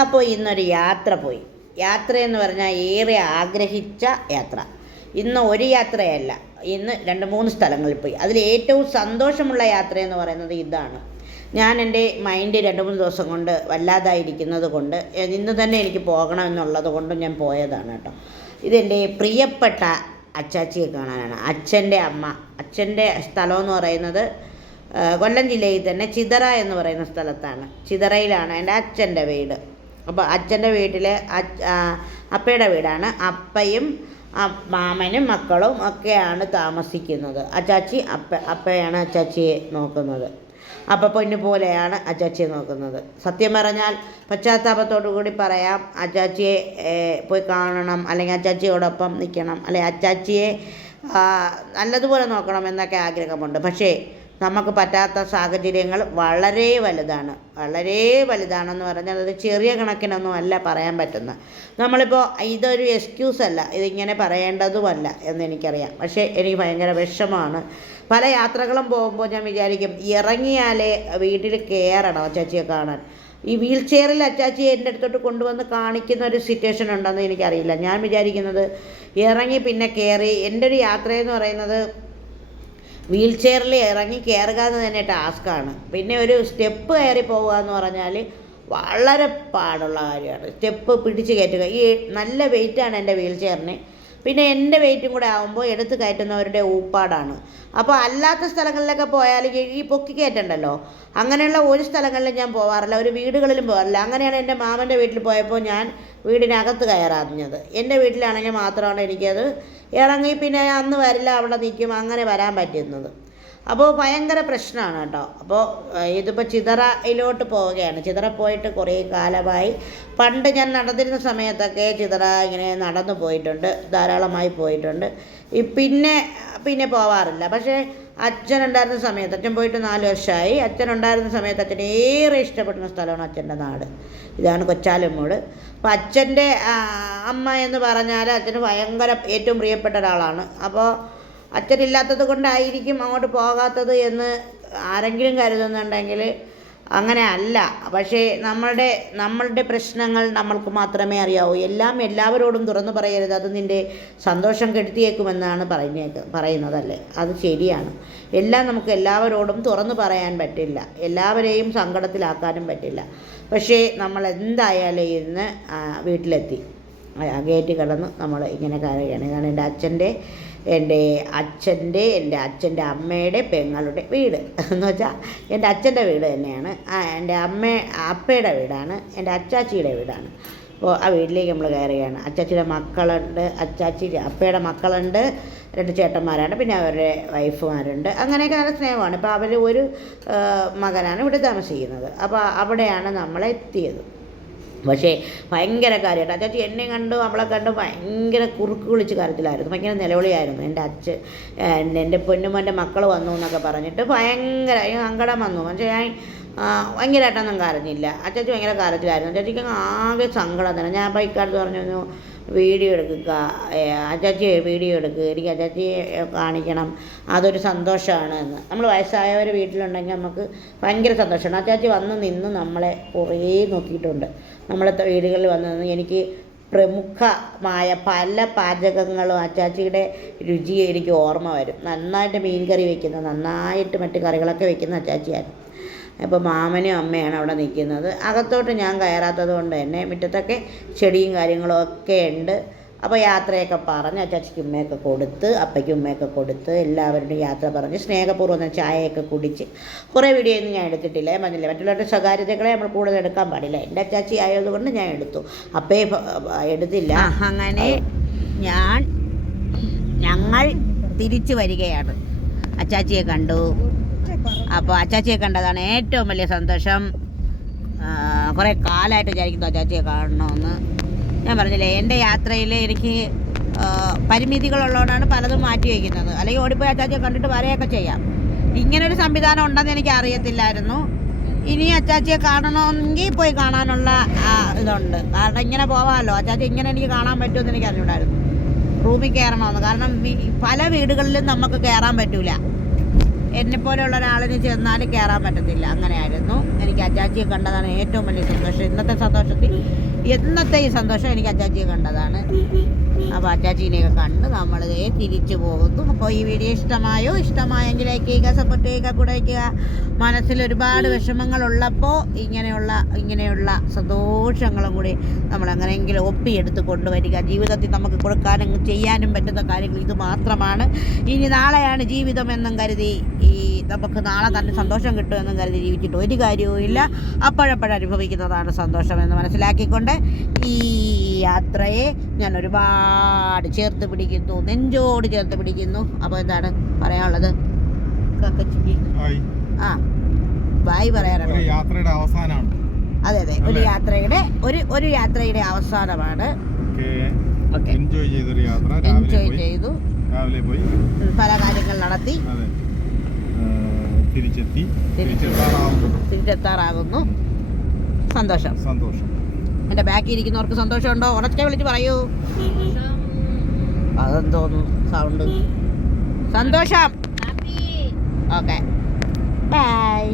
അപ്പോൾ ഇന്നൊരു യാത്ര പോയി. യാത്രയെന്ന് പറഞ്ഞാൽ ഏറെ ആഗ്രഹിച്ച യാത്ര. ഇന്ന് ഒരു യാത്രയല്ല, ഇന്ന് 2-3 സ്ഥലങ്ങളിൽ പോയി. അതിൽ ഏറ്റവും സന്തോഷമുള്ള യാത്രയെന്ന് പറയുന്നത് ഇതാണ്. ഞാൻ എൻ്റെ മൈൻഡ് 2-3 ദിവസം കൊണ്ട് വല്ലാതായിരിക്കുന്നത് കൊണ്ട് ഇന്ന് തന്നെ എനിക്ക് പോകണമെന്നുള്ളത് കൊണ്ട് ഞാൻ പോയതാണ് കേട്ടോ. ഇതെൻ്റെ പ്രിയപ്പെട്ട അച്ചാച്ചിയെ കാണാനാണ്. അച്ഛൻ്റെ അമ്മ. അച്ഛൻ്റെ സ്ഥലമെന്ന് പറയുന്നത് കൊല്ലം ജില്ലയിൽ തന്നെ ചിതറ എന്ന് പറയുന്ന സ്ഥലത്താണ്. ചിതറയിലാണ് എൻ്റെ അച്ഛൻ്റെ വീട്. അപ്പോൾ അച്ഛൻ്റെ വീട്ടിൽ അപ്പയുടെ വീടാണ്. അപ്പയും മാമനും മക്കളും ഒക്കെയാണ് താമസിക്കുന്നത്. അച്ചാച്ചി അപ്പയാണ് അച്ചാച്ചിയെ നോക്കുന്നത്. അപ്പ പൊന്നു പോലെയാണ് അച്ചാച്ചിയെ നോക്കുന്നത്. സത്യം പറഞ്ഞാൽ പശ്ചാത്താപത്തോടു കൂടി പറയാം, അച്ചാച്ചിയെ പോയി കാണണം, അല്ലെങ്കിൽ അച്ചാച്ചിയോടൊപ്പം നിൽക്കണം, അല്ലെങ്കിൽ അച്ചാച്ചിയെ നല്ലതുപോലെ നോക്കണം എന്നൊക്കെ ആഗ്രഹമുണ്ട്. പക്ഷേ നമുക്ക് പറ്റാത്ത സാഹചര്യങ്ങൾ വളരെ വലുതാണെന്ന് പറഞ്ഞാൽ അത് ചെറിയ കണക്കിനൊന്നും അല്ല പറയാൻ പറ്റുന്നത്. നമ്മളിപ്പോൾ ഇതൊരു എക്സ്ക്യൂസ് അല്ല, ഇതിങ്ങനെ പറയേണ്ടതുമല്ല എന്നെനിക്കറിയാം. പക്ഷേ എനിക്ക് ഭയങ്കര വിഷമമാണ്. പല യാത്രകളും പോകുമ്പോൾ ഞാൻ വിചാരിക്കും ഇറങ്ങിയാലേ വീട്ടിൽ കയറണം അച്ചാച്ചിയെ കാണാൻ. ഈ വീൽ ചെയറിൽ അച്ചാച്ചിയെ എൻ്റെ അടുത്തോട്ട് കൊണ്ടുവന്ന് കാണിക്കുന്ന ഒരു സിറ്റുവേഷൻ ഉണ്ടെന്ന് എനിക്കറിയില്ല. ഞാൻ വിചാരിക്കുന്നത് ഇറങ്ങി പിന്നെ കയറി. എൻ്റെ ഒരു യാത്രയെന്ന് പറയുന്നത് വീൽ ചെയറിൽ ഇറങ്ങി കയറുക എന്ന് തന്നെ ടാസ്ക്കാണ്. പിന്നെ ഒരു സ്റ്റെപ്പ് കയറി പോവുക എന്ന് പറഞ്ഞാൽ വളരെ പാടുള്ള കാര്യമാണ്. സ്റ്റെപ്പ് പിടിച്ച് കയറ്റുക. ഈ നല്ല വെയിറ്റാണ് എൻ്റെ വീൽ ചെയറിന്. പിന്നെ എൻ്റെ വെയിറ്റും കൂടെ ആകുമ്പോൾ എടുത്ത് കയറ്റുന്നവരുടെ ഊപ്പാടാണ്. അപ്പോൾ അല്ലാത്ത സ്ഥലങ്ങളിലൊക്കെ പോയാൽ ഈ പൊക്കി കയറ്റണ്ടല്ലോ, അങ്ങനെയുള്ള ഒരു സ്ഥലങ്ങളിലും ഞാൻ പോകാറില്ല, ഒരു വീടുകളിലും പോകാറില്ല. അങ്ങനെയാണ് എൻ്റെ മാമൻ്റെ വീട്ടിൽ പോയപ്പോൾ ഞാൻ വീടിനകത്ത് കയറാഞ്ഞത്. എൻ്റെ വീട്ടിലാണെങ്കിൽ മാത്രമാണ് എനിക്കത് ഇറങ്ങി പിന്നെ അന്ന് വരില്ല, അവിടെ നിൽക്കും, അങ്ങനെ വരാൻ പറ്റുന്നത്. അപ്പോൾ ഭയങ്കര പ്രശ്നമാണ് കേട്ടോ. അപ്പോൾ ഇതിപ്പോൾ ചിതറയിലോട്ട് പോവുകയാണ്. ചിതറ പോയിട്ട് കുറേ കാലമായി. പണ്ട് ഞാൻ നടന്നിരുന്ന സമയത്തൊക്കെ ചിതറ ഇങ്ങനെ നടന്നു പോയിട്ടുണ്ട്, ധാരാളമായി പോയിട്ടുണ്ട്. പിന്നെ പോവാറില്ല. പക്ഷേ അച്ഛനുണ്ടായിരുന്ന സമയത്ത്, അച്ഛൻ പോയിട്ട് 4 വർഷമായി. അച്ഛനുണ്ടായിരുന്ന സമയത്ത് അച്ഛന് ഏറെ ഇഷ്ടപ്പെടുന്ന സ്ഥലമാണ് അച്ഛൻ്റെ നാട്. ഇതാണ് കൊച്ചാലുമൂട്. അപ്പോൾ അച്ഛൻ്റെ അമ്മ എന്ന് പറഞ്ഞാൽ അച്ഛന് ഭയങ്കര ഏറ്റവും പ്രിയപ്പെട്ട ഒരാളാണ്. അപ്പോൾ അച്ഛനില്ലാത്തത് കൊണ്ടായിരിക്കും അങ്ങോട്ട് പോകാത്തത് എന്ന് ആരെങ്കിലും കരുതുന്നുണ്ടെങ്കിൽ അങ്ങനെ അല്ല. പക്ഷേ നമ്മളുടെ പ്രശ്നങ്ങൾ നമ്മൾക്ക് മാത്രമേ അറിയാവൂ. എല്ലാം എല്ലാവരോടും തുറന്നു പറയരുത്, അത് നിൻ്റെ സന്തോഷം കെടുത്തിയേക്കുമെന്നാണ് പറയുന്നതല്ലേ. അത് ശരിയാണ്. എല്ലാം നമുക്ക് എല്ലാവരോടും തുറന്നു പറയാൻ പറ്റില്ല, എല്ലാവരെയും സങ്കടത്തിലാക്കാനും പറ്റില്ല. പക്ഷേ നമ്മൾ എന്തായാലും ഇന്ന് വീട്ടിലെത്തി. ഗേറ്റ് കടന്ന് നമ്മൾ ഇങ്ങനെ കയറുകയാണ്. ഇതാണ് എൻ്റെ അച്ഛൻ്റെ അമ്മയുടെ പെങ്ങളുടെ വീട് എന്ന് വെച്ചാൽ എൻ്റെ അച്ഛൻ്റെ വീട് തന്നെയാണ്. എൻ്റെ അപ്പയുടെ വീടാണ്, എൻ്റെ അച്ചാച്ചിയുടെ വീടാണ്. അപ്പോൾ ആ വീട്ടിലേക്ക് നമ്മൾ കയറുകയാണ്. അച്ചാച്ചിയുടെ മക്കളുണ്ട്, അപ്പയുടെ മക്കളുണ്ട്, 2 ചേട്ടന്മാരാണ്, പിന്നെ അവരുടെ വൈഫുമാരുണ്ട്. അങ്ങനെയൊക്കെ നല്ല സ്നേഹമാണ്. ഇപ്പോൾ അവർ ഒരു മകനാണ് ഇവിടെ താമസിക്കുന്നത്. അപ്പോൾ അവിടെയാണ് നമ്മളെത്തിയത്. പക്ഷേ ഭയങ്കര കാര്യമായിട്ട് അച്ചാച്ചി എന്നെ കണ്ടു അവളെ കണ്ടു ഭയങ്കര കുറുക്ക് വിളിച്ച് കാര്യത്തിലായിരുന്നു, ഭയങ്കര നിലവിളിയായിരുന്നു. എൻ്റെ പൊന്നുമോൻ്റെ മക്കൾ വന്നു എന്നൊക്കെ പറഞ്ഞിട്ട് ഭയങ്കര സങ്കടം വന്നു. പക്ഷേ ഞാൻ ഭയങ്കരമായിട്ടൊന്നും കരഞ്ഞില്ല. അച്ചാച്ചി ഭയങ്കര കാര്യത്തിലായിരുന്നു. അച്ചാച്ചിക്ക് ആകെ സങ്കടം തന്നെ. ഞാൻ ബൈക്കാർക്ക് പറഞ്ഞു വീഡിയോ എടുക്കുക, അച്ചാച്ചി വീഡിയോ എടുക്കുക, എനിക്ക് അച്ചാച്ചിയെ കാണിക്കണം, അതൊരു സന്തോഷമാണ് എന്ന്. നമ്മൾ വയസ്സായവർ വീട്ടിലുണ്ടെങ്കിൽ നമുക്ക് ഭയങ്കര സന്തോഷമാണ്. അച്ചാച്ചി വന്ന് നിന്ന് നമ്മളെ കുറേ നോക്കിയിട്ടുണ്ട്. നമ്മളത്തെ വീടുകളിൽ വന്ന് നിന്ന് എനിക്ക് പ്രമുഖമായ പല പാചകങ്ങളും അച്ചാച്ചിയുടെ രുചി എനിക്ക് ഓർമ്മ വരും. നന്നായിട്ട് മീൻ കറി വയ്ക്കുന്നത്, നന്നായിട്ട് മറ്റ് കറികളൊക്കെ വയ്ക്കുന്ന അച്ചാച്ചിയായിരുന്നു. അപ്പോൾ മാമനും അമ്മയാണ് അവിടെ നിൽക്കുന്നത്. അകത്തോട്ട് ഞാൻ കയറാത്തത് കൊണ്ട് തന്നെ മുറ്റത്തൊക്കെ ചെടിയും കാര്യങ്ങളും ഒക്കെ ഉണ്ട്. അപ്പോൾ യാത്രയൊക്കെ പറഞ്ഞ് അച്ചാച്ചിക്ക് ഉമ്മയൊക്കെ കൊടുത്ത്, അപ്പയ്ക്ക് ഉമ്മയൊക്കെ കൊടുത്ത്, എല്ലാവരുടെയും യാത്ര പറഞ്ഞ് സ്നേഹപൂർവ്വം ചായയൊക്കെ കുടിച്ച് കുറേ വീഡിയോ ഒന്നും ഞാൻ എടുത്തിട്ടില്ല. ഞാൻ പറഞ്ഞില്ല, മറ്റുള്ളവരുടെ സ്വകാര്യതകളെ നമ്മൾ കൂടുതൽ എടുക്കാൻ പാടില്ല. എൻ്റെ അച്ചാച്ചി ആയതുകൊണ്ട് ഞാൻ എടുത്തു, അപ്പയെ എടുത്തില്ല. അങ്ങനെ ഞങ്ങൾ തിരിച്ചു വരികയാണ്. അച്ചാച്ചിയെ കണ്ടു. അപ്പോൾ അച്ചാച്ചിയെ കണ്ടതാണ് ഏറ്റവും വലിയ സന്തോഷം. കുറേ കാലമായിട്ട് വിചാരിക്കുന്നു അച്ചാച്ചിയെ കാണണമെന്ന്. ഞാൻ പറഞ്ഞില്ലേ, എൻ്റെ യാത്രയിൽ എനിക്ക് പരിമിതികളുള്ളതുകൊണ്ടാണ് പലതും മാറ്റി വയ്ക്കുന്നത്. അല്ലെങ്കിൽ ഓടിപ്പോയി അച്ചാച്ചിയെ കണ്ടിട്ട് വരെയൊക്കെ ചെയ്യാം. ഇങ്ങനൊരു സംവിധാനം ഉണ്ടെന്ന് എനിക്ക് അറിയത്തില്ലായിരുന്നു. ഇനി അച്ചാച്ചിയെ കാണണമെങ്കിൽ പോയി കാണാനുള്ള ഇതുണ്ട്. കാരണം ഇങ്ങനെ പോവാമല്ലോ, അച്ചാച്ചി ഇങ്ങനെ എനിക്ക് കാണാൻ പറ്റുമെന്ന് എനിക്ക് അറിഞ്ഞൂടായിരുന്നു. റൂമിൽ കയറണമെന്ന്. കാരണം പല വീടുകളിലും നമുക്ക് കയറാൻ പറ്റൂല. എന്നെപ്പോലെയുള്ള ഒരാളിന് ചെന്നാലും കയറാൻ പറ്റത്തില്ല. അങ്ങനെയായിരുന്നു. എനിക്ക് അച്ചാച്ചിയെ കണ്ടതാണ് ഏറ്റവും വലിയ സന്തോഷം. ഇന്നത്തെ ഈ സന്തോഷം എനിക്ക് അച്ചാച്ചിയെ കണ്ടതാണ്. അപ്പോൾ അച്ചാച്ചീനെയൊക്കെ കണ്ട് നമ്മളിതേ തിരിച്ചു പോകുന്നു. അപ്പോൾ ഈ വീഡിയോ ഇഷ്ടമായെങ്കിൽ ലൈക്ക് ചെയ്യുക, സപ്പോർട്ട് ചെയ്യുക, കൂടെ വയ്ക്കുക. മനസ്സിൽ ഒരുപാട് വിഷമങ്ങളുള്ളപ്പോൾ ഇങ്ങനെയുള്ള സന്തോഷങ്ങളും കൂടി നമ്മളെങ്ങനെയെങ്കിലും ഒപ്പിയെടുത്ത് കൊണ്ടുവരിക. ജീവിതത്തിൽ നമുക്ക് കൊടുക്കാനും ചെയ്യാനും പറ്റുന്ന കാര്യങ്ങൾ ഇത് മാത്രമാണ്. ഇനി നാളെയാണ് ജീവിതം എന്നും കരുതി നമുക്ക് നാളെ തന്നെ സന്തോഷം കിട്ടുമെന്നും കരുതി ജീവിച്ചിട്ട് ഒരു കാര്യവും ഇല്ല. അപ്പോഴപ്പോഴനുഭവിക്കുന്നതാണ് സന്തോഷമെന്ന് മനസ്സിലാക്കിക്കൊണ്ട് ഈ യാത്രയെ ഞാൻ ഒരുപാട് ചേർത്ത് പിടിക്കുന്നു, നെഞ്ചോട് ചേർത്ത് പിടിക്കുന്നു. അപ്പോൾ എന്താണ് പറയാനുള്ളത്? ബായ് പറയാനാണ്. യാത്രയുടെ അവസാനമാണ്. അതെ, ഒരു യാത്രയുടെ അവസാനമാണ്. എൻജോയ് ചെയ്തു, രാവിലെ പോയി പല കാര്യങ്ങൾ നടത്തി, തിരിച്ചെത്താറാകുന്നു. സന്തോഷം. എൻ്റെ ബാക്കിൽ ഇരിക്കുന്നവർക്ക് സന്തോഷമുണ്ടോ? ഉറക്കെ വിളിച്ച് പറയൂ. അതെന്തോന്നു സൗണ്ട്? സന്തോഷം. Okay, by.